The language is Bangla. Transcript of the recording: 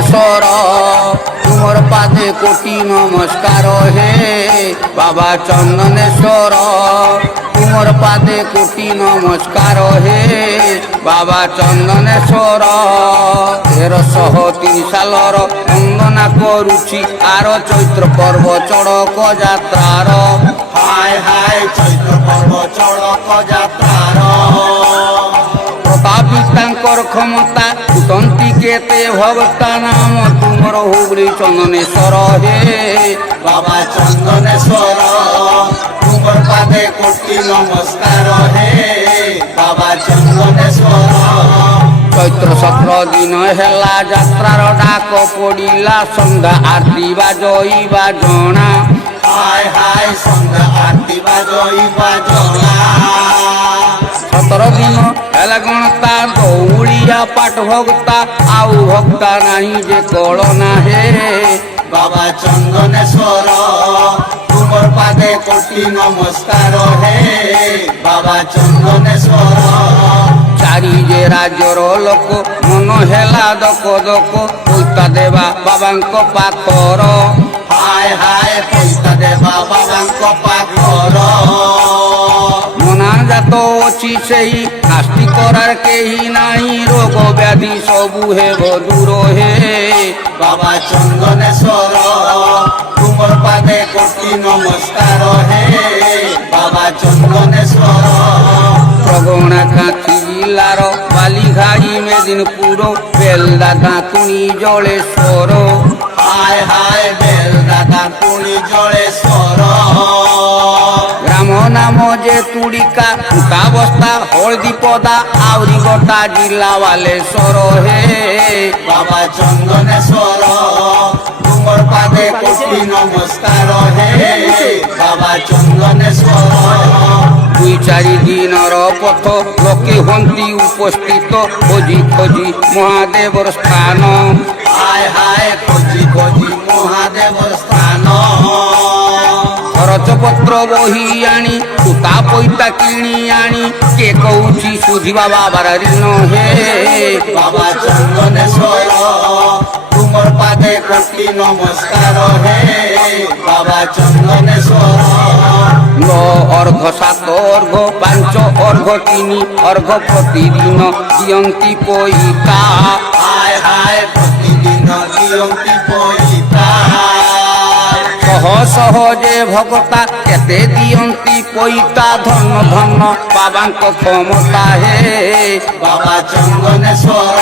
চন্দনেশ্বর তোমার পাদে কোটি নমস্কার হে বাবা চন্দনেশ্বর তোমার পাদে কোটি নমস্কার হে বাবা চন্দনেশ্বর 1303 সালর বন্দনা করুছি আর চৈত্র পর্ব চড়ক যাত্রার হায় হায় চৈত্র পর্ব চড়ক যাত্রার প্রতাপী তাঙ্কর ক্ষমতা ফুটন্তি কেতে ভক্তা নাম তুমর হুগলি চন্দনেশ্বর হে বাবা চন্দনেশ্বর তোমার পাদে কোটি নমস্কার হে বাবা চন্দনেশ্বর চৈত্র শুক্র দিন হেলা যাত্রার ডাক পড়িলা সন্ধ্যা আরতি বাজইবা জনা হায় হায় সন্ধ্যা আরতি বাজইবা জনা 17 দিন হেলা গণতা দৌড়িয়া পাঠ ভক্তা আউ ভক্তা নাহি যে কলনা হে বাবা চন্দনেশ্বর তোমার পাদে কোটি নমস্কার হে বাবা চন্দনেশ্বর চারি যে রাজ্যর লোক মন হেলা দক দক পৈতা দেবা বাবাঙ্ক পাখর হায় হায় পৈতা দেবা বাবাঙ্ক পাখর মনা জাত অছি সেই নাস্তি করার কেহি নাই রোগ ব্যাধি সবু হেব দূর হে বাবা চন্দনেশ্বর তোমার পাদে কোটি নমস্কার হে বাবা চন্দনেশ্বর প্রগণা কাঁথি জিল্লার বালিঘাই মেদিনীপুর বেলদা দাঁতুনি জলেশ্বর হায় হায় বেলদাদা পুনি জলেশ্বর গ্রাম নাম যে তুড়িকা ফুটা বস্তা হলদি পদা আউরি গোটা জিল্লা বালেশ্বর হে বাবা চন্দনেশ্বর তোমার পাদে কোটি নমস্কার হে বাবা চন্দনেশ্বর 2-4 দিনর পথ লোকে হন্তি উপস্থিত খোঁজি খোঁজি মহাদেবর স্থান হায় হায় খোঁজি খোঁজি মহাদেবর স্থান খরচপত্র বহি আনি সুতা পৈতা কিনি আনি কে কৌছি সুঝিবা বাবার ঋণ হে বাবা চন্দনেশ্বর তোমার পাদে কোটি নমস্কার হে বাবা চন্দনেশ্বর অর্ঘ 7 অর্ঘ 5 অর্ঘ 3 অর্ঘ প্রতিদিন দিয়ন্তি পৈতা হায় হায় প্রতিদিন দিয়ন্তি পৈতা সহ সহজে ভগতা কেতে দিয়ন্তি পৈতা ধন্য ধন্য বাবাঙ্ক ক্ষমতা হে বাবা চন্দনেশ্বর